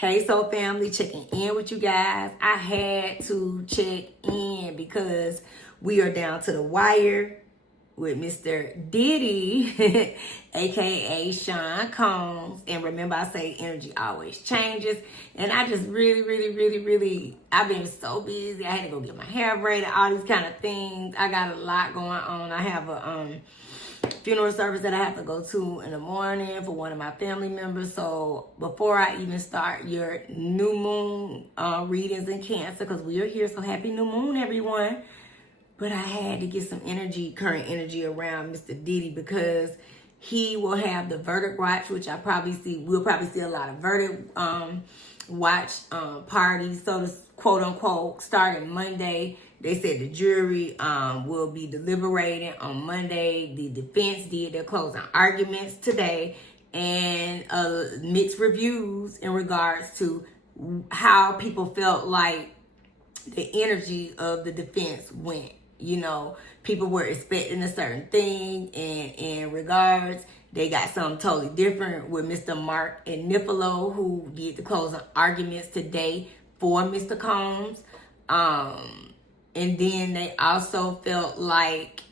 Hey, Soul Family, checking in with you guys. I had to check in because we are down to the wire with Mr. Diddy, aka Sean Combs. And remember, I say energy always changes. And I just really, I've been so busy. I had to go get my hair braided, all these kind of things. I got a lot going on. I have a funeral service that I have to go to in the morning for one of my family members. So before I even start your new moon readings in Cancer, because we are here, so happy new moon, everyone. But I had to get some current energy around Mr. Diddy, because he will have the verdict watch, which we'll probably see a lot of verdict watch parties, so to quote unquote, starting Monday. They said the jury will be deliberating on Monday. The defense did their closing arguments today, and mixed reviews in regards to how people felt like the energy of the defense went. You know, people were expecting a certain thing, and in regards, they got something totally different with Mr. Mark and Nifolo, who did the closing arguments today for Mr. Combs. And then they also felt like,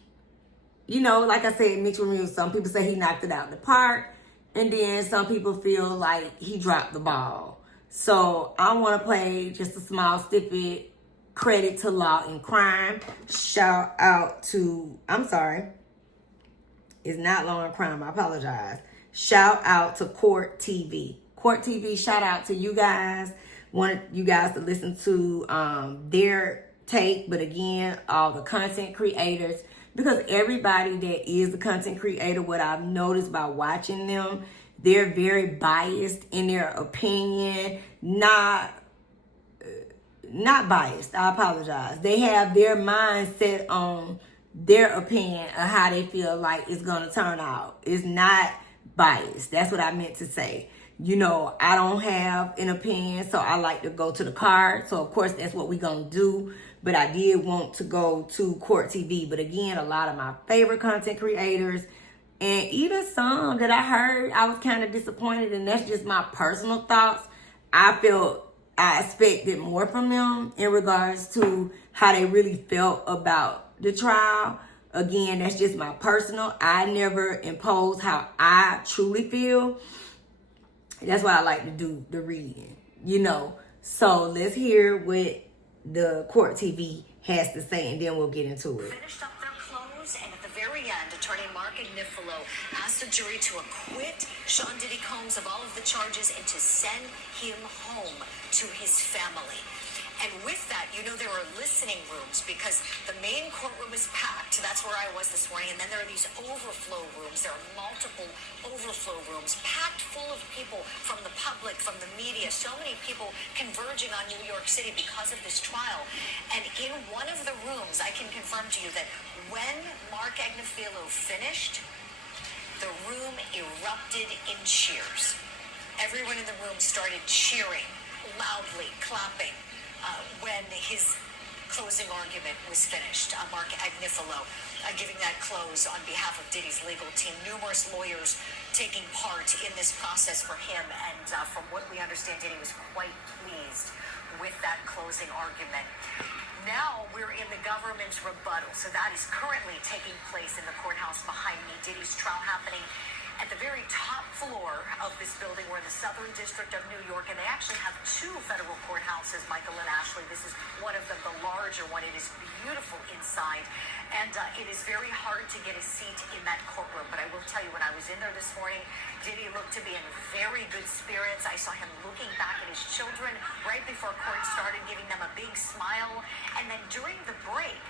you know, like I said, mixed reviews. Some people say he knocked it out of the park, and then some people feel like he dropped the ball. So I want to play just a small snippet. Credit to Law and Crime. Shout out to, I'm sorry, it's not Law and Crime, I apologize. Shout out to Court TV. Court TV, shout out to you guys. Want you guys to listen to their take, but again, all the content creators, because everybody that is a content creator, what I've noticed by watching them, they're very biased in their opinion. Not biased, I apologize. They have their mind set on their opinion of how they feel like it's gonna turn out. It's not biased. That's what I meant to say. You know, I don't have an opinion, so I like to go to the card. So of course that's what we're gonna do. But I did want to go to Court TV. But again, a lot of my favorite content creators, and even some that I heard, I was kind of disappointed, and that's just my personal thoughts. I expected more from them in regards to how they really felt about the trial. Again, that's just my personal. I never impose how I truly feel. That's why I like to do the reading, you know. So let's hear what the Court TV has to say, and then we'll get into it. Finished up their close, and at the very end, attorney Mark Agnifilo asked the jury to acquit Sean Diddy Combs of all of the charges and to send him home to his family. And with that, you know, there are listening rooms because the main courtroom is packed. That's where I was this morning. And then there are these overflow rooms. There are multiple overflow rooms packed full of people from the public, from the media. So many people converging on New York City because of this trial. And in one of the rooms, I can confirm to you that when Mark Agnifilo finished, the room erupted in cheers. Everyone in the room started cheering loudly, clapping. When his closing argument was finished, Mark Agnifilo giving that close on behalf of Diddy's legal team. Numerous lawyers taking part in this process for him, and from what we understand, Diddy was quite pleased with that closing argument. Now we're in the government's rebuttal, so that is currently taking place in the courthouse behind me. Diddy's trial happening at the very top floor of this building. We're in the Southern District of New York, and they actually have two federal courthouses, Michael and Ashley. This is one of them, the larger one. It is beautiful inside, and it is very hard to get a seat in that courtroom. But I will tell you, when I was in there this morning, Diddy looked to be in very good spirits. I saw him looking back at his children right before court started, giving them a big smile. And then during the break,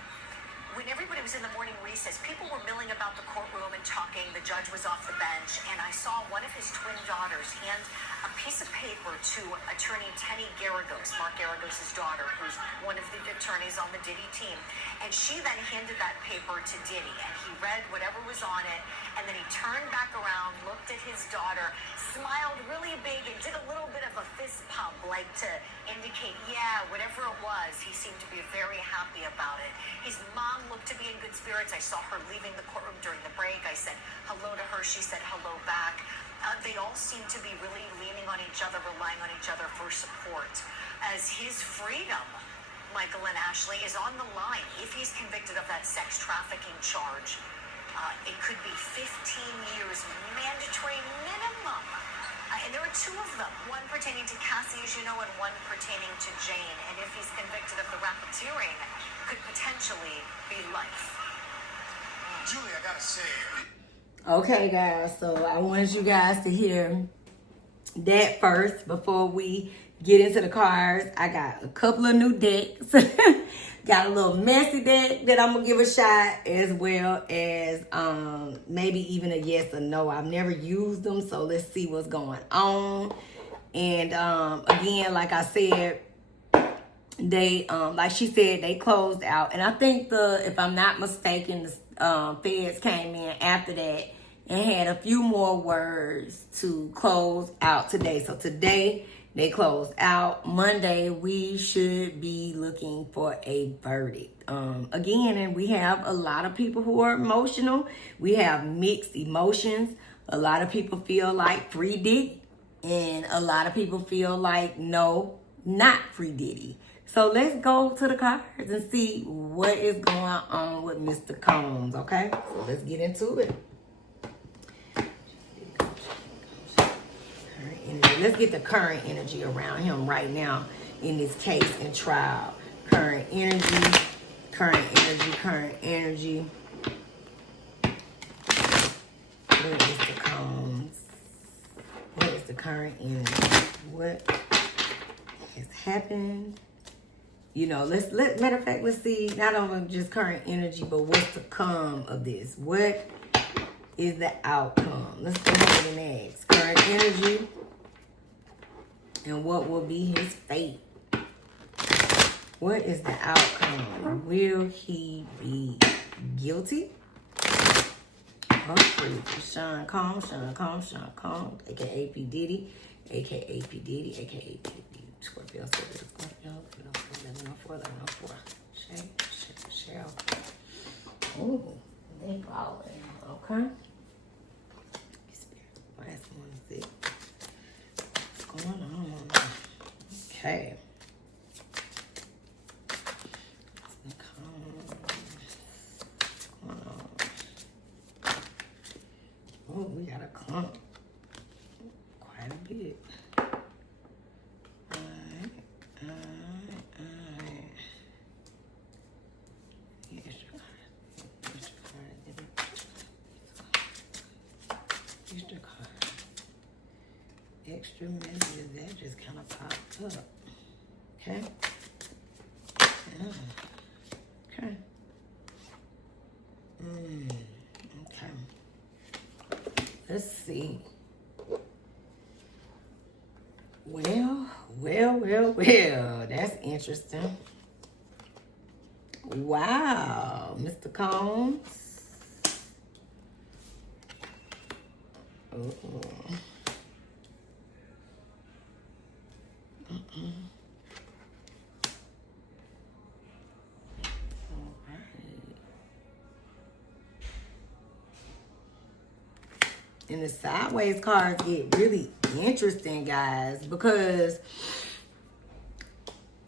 when everybody was in the morning recess, people were milling about the courtroom and talking. The judge was off the bench, and I saw one of his twin daughters hand a piece of paper to attorney Tenny Garagos, Mark Garagos' daughter, who's one of the attorneys on the Diddy team. And she then handed that paper to Diddy, and he read whatever was on it, and then he turned back around, looked at his daughter, smiled really big, and did a little bit of a fist pump, like to indicate, yeah, whatever it was, he seemed to be very happy about it. His mom looked to be in good spirits. I saw her leaving the courtroom during the break. I said hello to her. She said hello back. They all seem to be really leaning on each other, relying on each other for support. As his freedom, Michael and Ashley, is on the line. If he's convicted of that sex trafficking charge, it could be 15 years mandatory minimum. And there are two of them, one pertaining to Cassie, as you know, and one pertaining to Jane. And if he's convicted of the racketeering, could potentially be life. Julie, I gotta say. Okay, guys, so I wanted you guys to hear that first before we get into the cards. I got a couple of new decks. Got a little messy deck that I'm going to give a shot, as well as maybe even a yes or no. I've never used them, so let's see what's going on. And again, like I said, they like she said, they closed out. And I think if I'm not mistaken, the feds came in after that and had a few more words to close out today. So today they closed out. Monday we should be looking for a verdict. Again, and we have a lot of people who are emotional. We have mixed emotions. A lot of people feel like free Diddy, and a lot of people feel like no, not free Diddy. So let's go to the cards and see what is going on with Mr. Combs, okay? So let's get into it. Let's get the current energy around him right now in this case and trial. Current energy, current energy, current energy. Where is the Combs? What is the current energy? What has happened? You know, matter of fact, let's see not only just current energy, but what's to come of this. What is the outcome? Let's go ahead and ask. Current energy, and what will be his fate? What is the outcome? Will he be guilty or free? Sean Combs, aka P. Diddy, aka P. Diddy, aka P. Diddy. Scorpio, Scorpio, 1104. Shell. Oh, they falling. Okay. Last one is it. What's going on? Okay. What's going on? Oh, we got a clump. Quite a bit. Extra messages that just kind of popped up. Okay. Yeah. Okay. Let's see. Well. That's interesting. Wow, Mr. Combs. Oh. And the sideways cards get really interesting, guys, because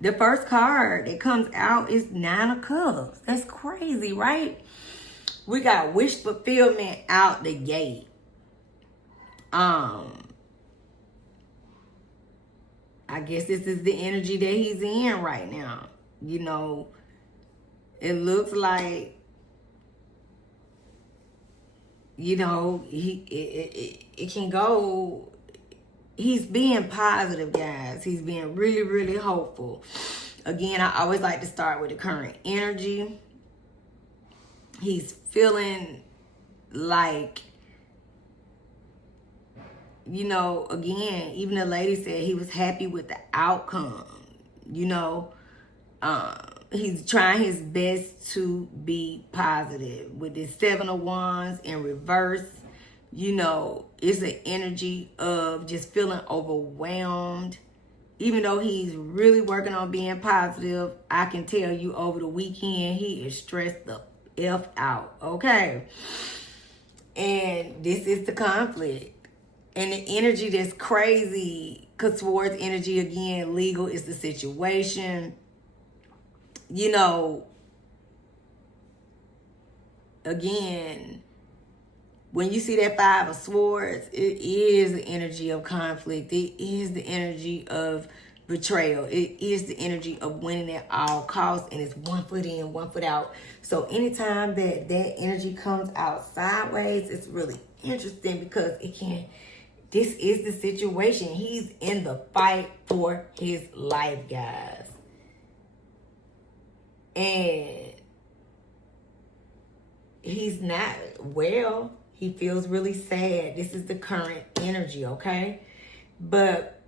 the first card that comes out is 9 of Cups. That's crazy, right? We got wish fulfillment out the gate. I guess this is the energy that he's in right now. You know, it looks like, you know, it can go. He's being positive, guys. He's being really, really hopeful. Again, I always like to start with the current energy. He's feeling like, you know, again, even the lady said he was happy with the outcome. You know, he's trying his best to be positive. With this 7 of Wands in reverse, you know, it's an energy of just feeling overwhelmed. Even though he's really working on being positive, I can tell you over the weekend, he is stressed the F out, okay? And this is the conflict. And the energy that's crazy, because towards energy, again, legal is the situation. You know, again, when you see that Five of Swords, it is the energy of conflict. It is the energy of betrayal. It is the energy of winning at all costs, and it's 1 foot in, 1 foot out. So anytime that energy comes out sideways, it's really interesting because this is the situation. He's in the fight for his life, guys. And he's not well. He feels really sad. This is the current energy, okay? But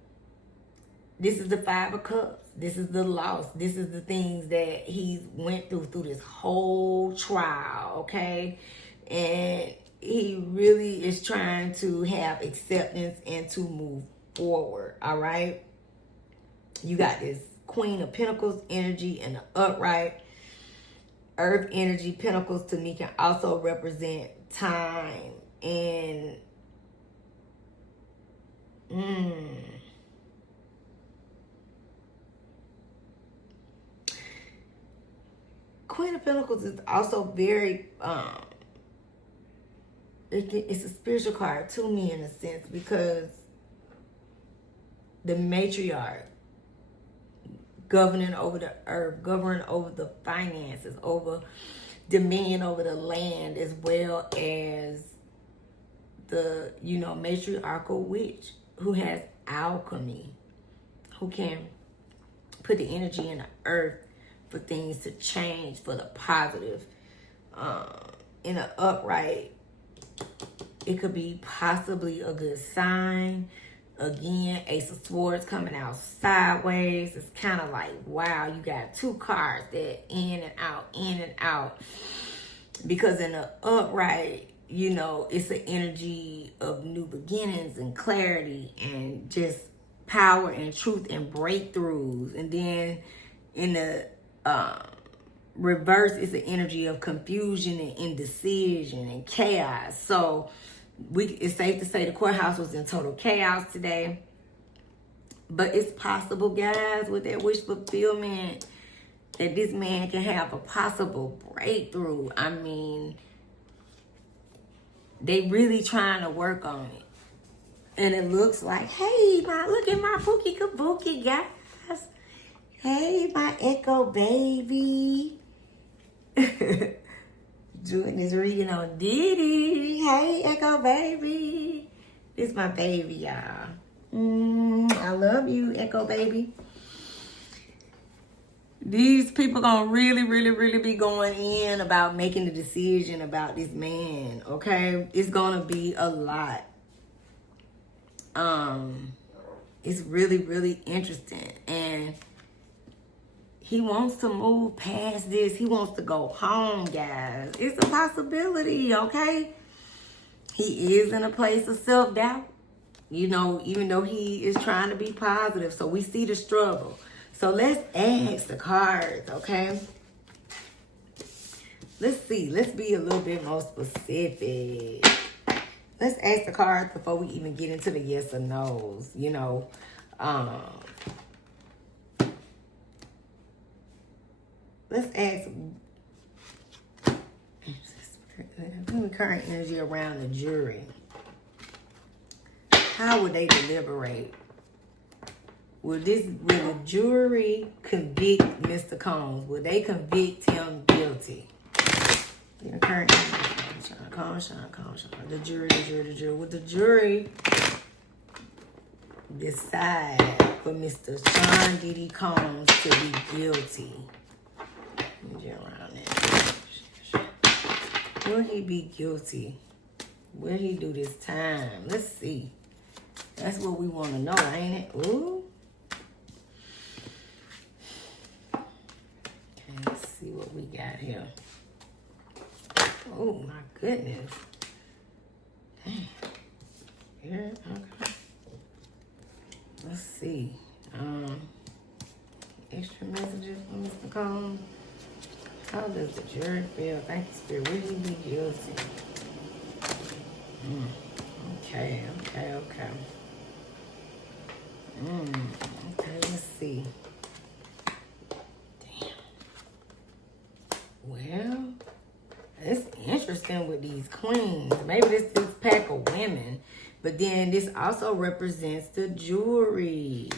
this is the Five of Cups. This is the loss. This is the things that he's went through this whole trial, okay? And he really is trying to have acceptance and to move forward, all right? You got this Queen of Pentacles energy and the upright. Earth energy, Pentacles to me can also represent time and Queen of Pentacles is also very it's a spiritual card to me in a sense, because the matriarch governing over the earth, governing over the finances, over dominion over the land, as well as the, matriarchal witch who has alchemy, who can put the energy in the earth for things to change for the positive. In an upright, it could be possibly a good sign. Again, Ace of Swords coming out sideways. It's kind of like, wow, you got two cards that in and out, in and out. Because in the upright, it's an energy of new beginnings and clarity and just power and truth and breakthroughs. And then in the reverse, it's an energy of confusion and indecision and chaos. So it's safe to say the courthouse was in total chaos today. But it's possible, guys, with that wish fulfillment, that this man can have a possible breakthrough. I mean, they really trying to work on it. And it looks like, hey, look at my Pookie Kabuki, guys. Hey, my Echo baby. Doing this reading on Diddy. Hey, Echo baby. This my baby, y'all. I love you, Echo baby. These people gonna really, really, really be going in about making the decision about this man, okay? It's gonna be a lot. It's really, really interesting. And he wants to move past this. He wants to go home, guys. It's a possibility, okay? He is in a place of self-doubt, even though he is trying to be positive. So we see the struggle. So let's ask the cards, okay? Let's see. Let's be a little bit more specific. Let's ask the cards before we even get into the yes or no's, Let's ask current energy around the jury. How would they deliberate? Will the jury convict Mr. Combs? Will they convict him guilty? The current energy. Calm. The jury. Will the jury decide for Mr. Sean Diddy Combs to be guilty? Around that. Will he be guilty? Will he do this time? Let's see. That's what we want to know, ain't it? Ooh. Okay, let's see what we got here. Oh my goodness. Damn. Here, okay. Let's see. Extra messages from Mr. Combs. How does the jury feel? Thank you, Spirit. Will he be guilty? Okay. Okay, let's see. Damn. Well, it's interesting with these queens. Maybe this pack of women. But then this also represents the jewelry.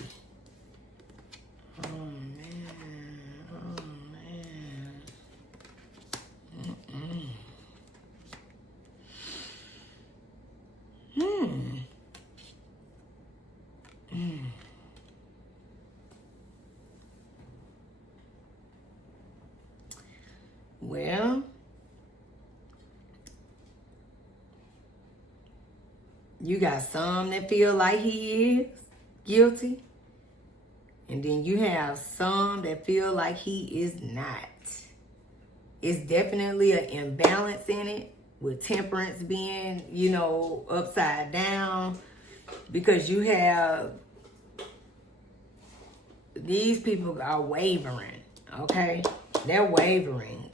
Oh, man. Oh, man. Well, you got some that feel like he is guilty. And then you have some that feel like he is not. It's definitely an imbalance in it, with temperance being, upside down. Because you have, these people are wavering, okay? They're wavering.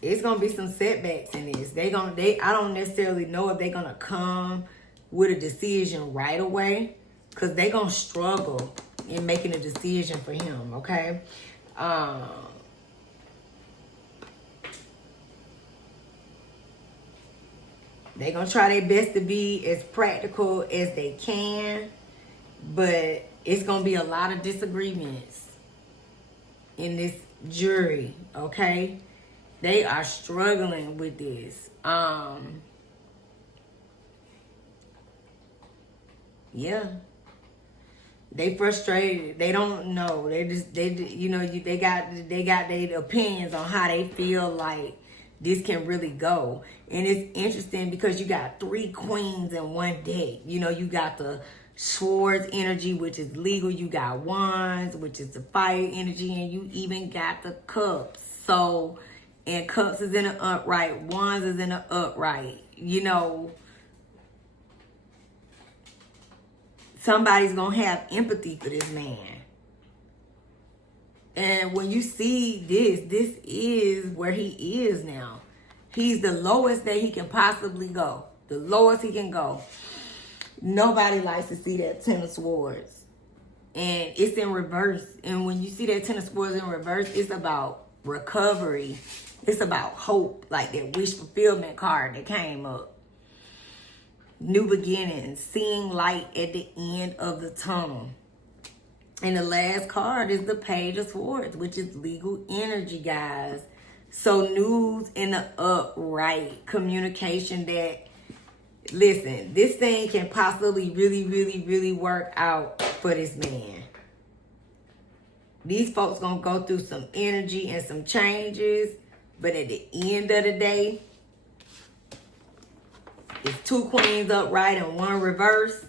It's gonna be some setbacks in this. I don't necessarily know if they're gonna come with a decision right away, because they're gonna struggle in making a decision for him, okay? They're gonna try their best to be as practical as they can, but it's gonna be a lot of disagreements in this jury, okay? They are struggling with this. Yeah. They frustrated. They don't know. They got their opinions on how they feel like this can really go. And it's interesting because you got 3 queens in one deck. You got the swords energy, which is legal. You got wands, which is the fire energy, and you even got the cups. So, and cups is in the upright, wands is in the upright. Somebody's gonna have empathy for this man. And when you see this is where he is now. He's the lowest that he can possibly go. The lowest he can go. Nobody likes to see that 10 of swords. And it's in reverse. And when you see that 10 of swords in reverse, it's about recovery. It's about hope, like that wish fulfillment card that came up. New beginnings, seeing light at the end of the tunnel. And the last card is the Page of Swords, which is legal energy, guys. So news in the upright, communication that, listen, this thing can possibly really, really, really work out for this man. These folks gonna go through some energy and some changes, but at the end of the day, it's 2 queens upright and 1 reverse.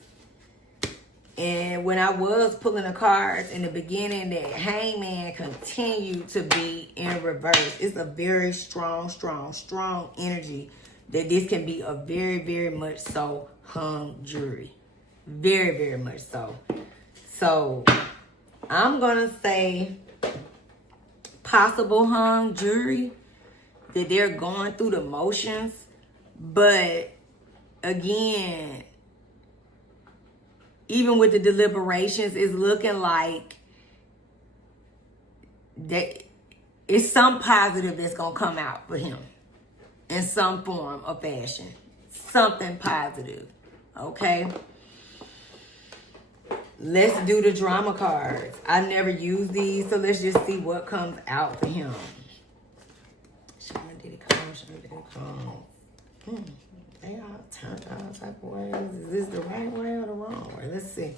And when I was pulling the cards in the beginning, that Hangman continued to be in reverse. It's a very strong energy that this can be a very, very much so hung jury. Very, very much so. So I'm going to say possible hung jury, that they're going through the motions. But again, even with the deliberations, it's looking like that it's some positive that's going to come out for him in some form or fashion. Something positive. Okay? Let's do the drama cards. I never use these, so let's just see what comes out for him. Diddy come. They all turned all type of ways. Is this the right way or the wrong way? Let's see.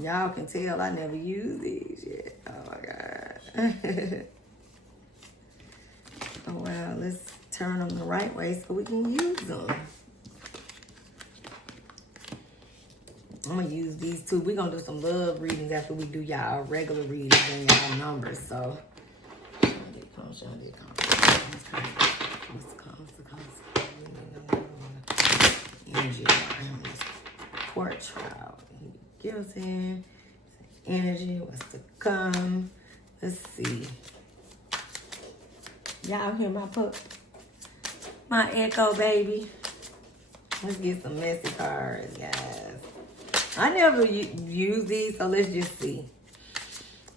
Y'all can tell I never used these yet. Oh my God. Oh wow, let's turn them the right way so we can use them. I'm gonna use these two. We're gonna do some love readings after we do y'all regular readings and y'all numbers. So energy around this court trial. Guilty. energy, what's to come. Let's see. Y'all hear my echo, baby? Let's get some messy cards, guys. I never use these, so let's just see.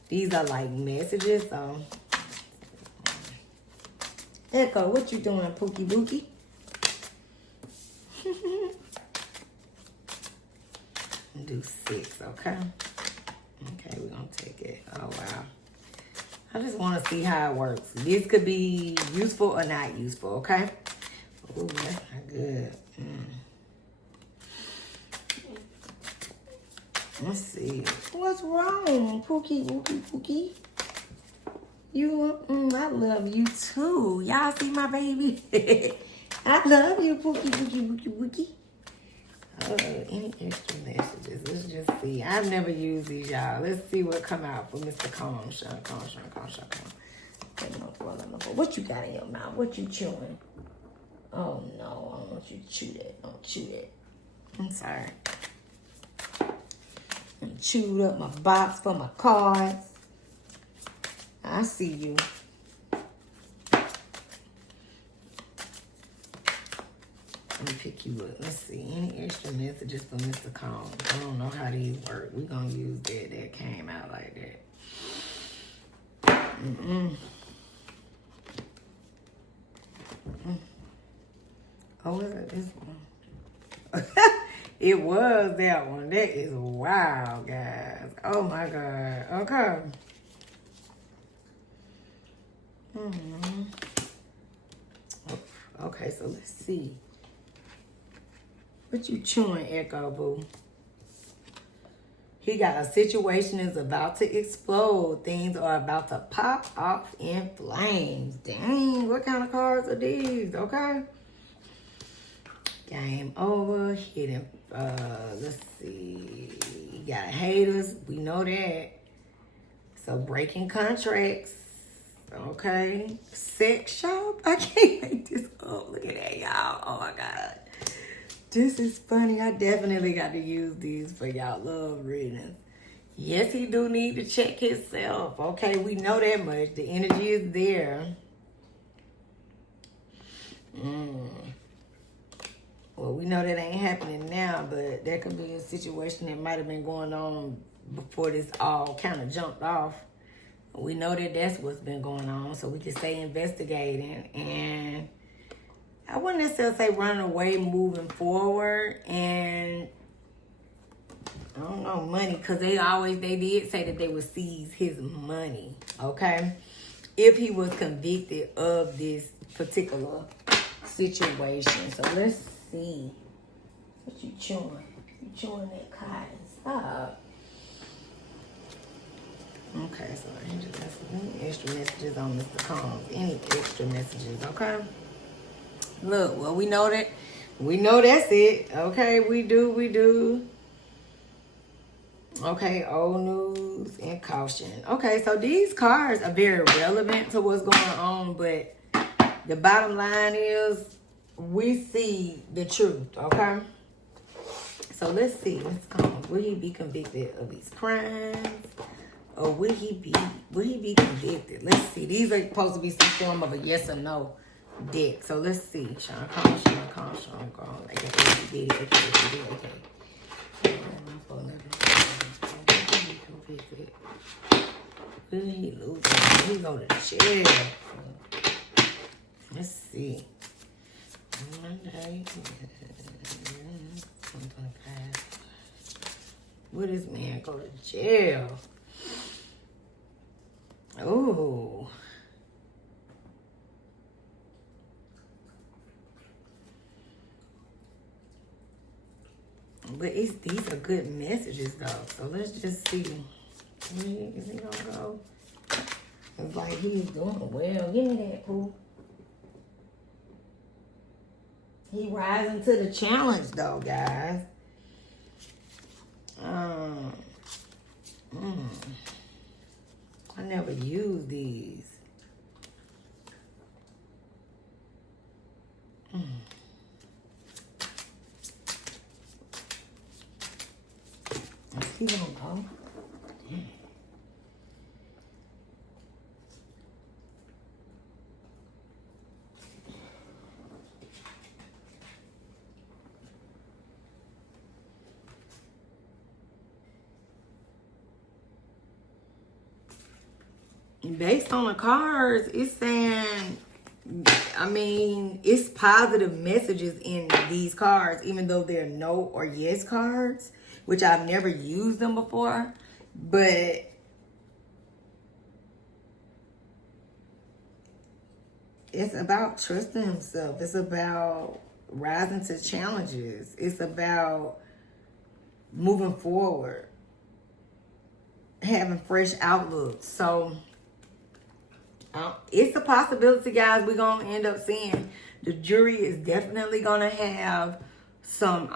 These are like messages, so. Echo, what you doing, Pookie Bookie? Do 6, okay? Okay, we're gonna take it. Oh, wow. I just want to see how it works. This could be useful or not useful, okay? Ooh, that's not good. Let's see. What's wrong, Pookie? You, I love you too. Y'all see my baby? I love you, Pookie. Any extra messages? Let's just see. I've never used these, y'all. Let's see what come out for Mr. Calm. Sean. What you got in your mouth? What you chewing? Oh no, I don't want you to chew that. Don't chew that. I'm sorry. I chewed up my box for my cards. I see you. Let me pick you up. Let's see. Any extra messages for Mr. Calm? I don't know how these work. We're going to use that. That came out like that. Oh, is it this one? It was that one. That is wild, guys. Oh, my God. Okay. Okay, so let's see. What you chewing, Echo Boo? He got a situation is about to explode. Things are about to pop off in flames. Dang, what kind of cards are these? Okay. Game over. Hidden. Let's see. You got haters. We know that. So breaking contracts. Okay. Sex shop. I can't make this up. Look at that, y'all. Oh my God. This is funny. I definitely got to use these for y'all love readings. Yes, he do need to check himself. Okay, we know that much. The energy is there. Well, we know that ain't happening now, but there could be a situation that might have been going on before this all kind of jumped off. We know that that's what's been going on, so we can stay investigating. And I wouldn't necessarily say running away, moving forward, and I don't know, money, because they did say that they would seize his money, okay? If he was convicted of this particular situation. So let's see. What you chewing? You chewing that cotton. Stop. Okay, so any extra messages on Mr. Combs. Any extra messages, okay? Look, well, we know that. We know that's it. Okay, we do. Okay, old news and caution. Okay, so these cards are very relevant to what's going on, but the bottom line is we see the truth, okay? So let's see, Mr. Combs, will he be convicted of these crimes? Or will he be convicted? Let's see. These are supposed to be some form of a yes or no deck. So let's see. Sean Combs. Okay. Will he lose? Will he go to jail? Let's see. Monday. Will this man go to jail? Oh. But these are good messages, though. So let's just see. Is he gonna go? It's like he's doing well. Give me that, Pooh. He rising to the challenge, though, guys. I never use these. Is he gonna go? Damn. Based on the cards, it's saying, I mean, it's positive messages in these cards, even though they're no or yes cards, which I've never used them before. But it's about trusting himself. It's about rising to challenges. It's about moving forward, having fresh outlooks. So it's a possibility, guys. We're going to end up seeing the jury is definitely going to have some,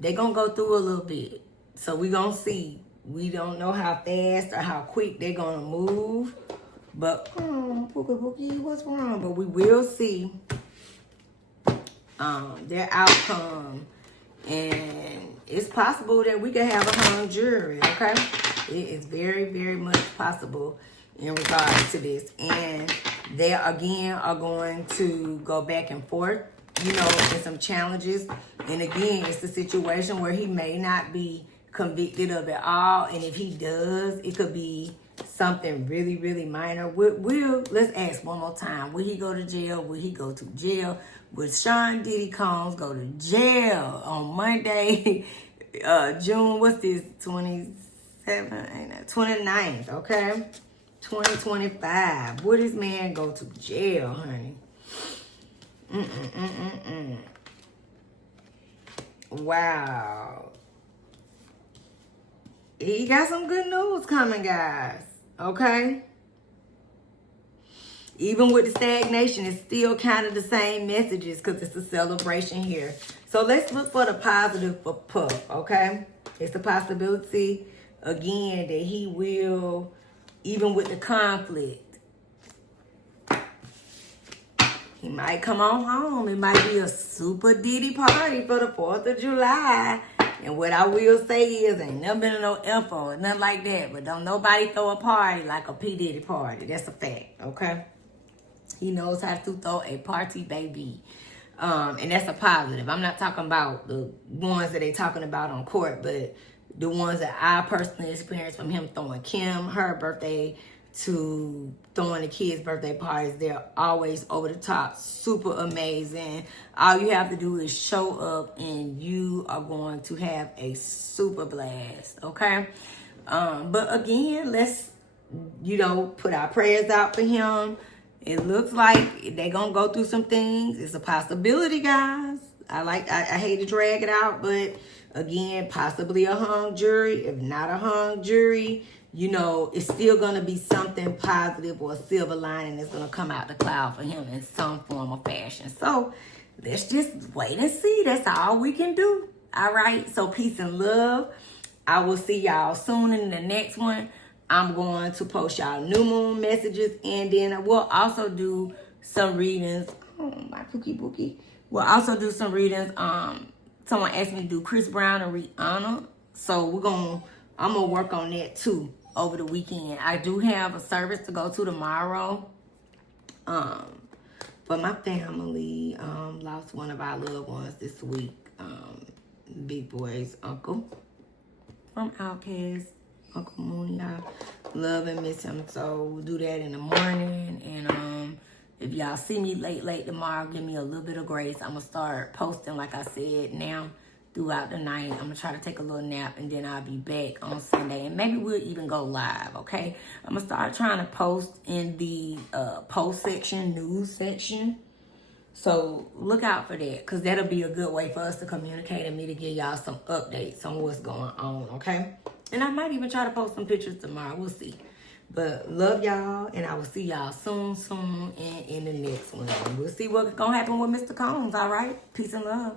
they're going to go through a little bit. So we're going to see. We don't know how fast or how quick they're going to move. But, Boogie, what's wrong? But we will see their outcome. And it's possible that we could have a hung jury, okay? It is very, very much possible in regards to this. And they, again, are going to go back and forth, you know, in some challenges. And, again, it's a situation where he may not be convicted of it all. And if he does, it could be something really, really minor. Let's ask one more time. Will he go to jail? Will he go to jail? Will Sean Diddy Combs go to jail on Monday, June, what's this, 29th, okay? 2025. Will this man go to jail, honey? Wow. He got some good news coming, guys. Okay? Even with the stagnation, it's still kind of the same messages because it's a celebration here. So let's look for the positive for Puff, okay? It's a possibility, again, that he will, even with the conflict, he might come on home. It might be a super Diddy party for the 4th of July. And what I will say is, ain't never been no info or nothing like that. But don't nobody throw a party like a P. Diddy party. That's a fact, okay? He knows how to throw a party, baby. And that's a positive. I'm not talking about the ones that they talking about on court, but the ones that I personally experienced, from him throwing Kim, her birthday, to throwing the kids' birthday parties. They're always over the top, super amazing. All you have to do is show up and you are going to have a super blast, okay? But again, let's, you know, put our prayers out for him. It looks like they're going to go through some things. It's a possibility, guys. I hate to drag it out, but again, possibly a hung jury. If not a hung jury, you know, it's still going to be something positive or a silver lining that's going to come out the cloud for him in some form or fashion. So let's just wait and see. That's all we can do. All right. So peace and love. I will see y'all soon in the next one. I'm going to post y'all new moon messages, and then we'll also do some readings. Oh, my cookie bookie. We'll also do some readings. Someone asked me to do Chris Brown and Rihanna. So I'm gonna work on that too over the weekend. I do have a service to go to tomorrow. But my family lost one of our loved ones this week. Big Boy's uncle from Outkast, Uncle Mooney. I love and miss him. So we'll do that in the morning. And if y'all see me late tomorrow, give me a little bit of grace. I'm gonna start posting, like I said, now throughout the night. I'm gonna try to take a little nap, and then I'll be back on Sunday, and maybe we'll even go live, okay? I'm gonna start trying to post in the post section, news section. So look out for that, because that'll be a good way for us to communicate and me to give y'all some updates on what's going on, okay? And I might even try to post some pictures tomorrow. We'll see. But love y'all, and I will see y'all soon, and in the next one. We'll see what's going to happen with Mr. Combs, all right? Peace and love.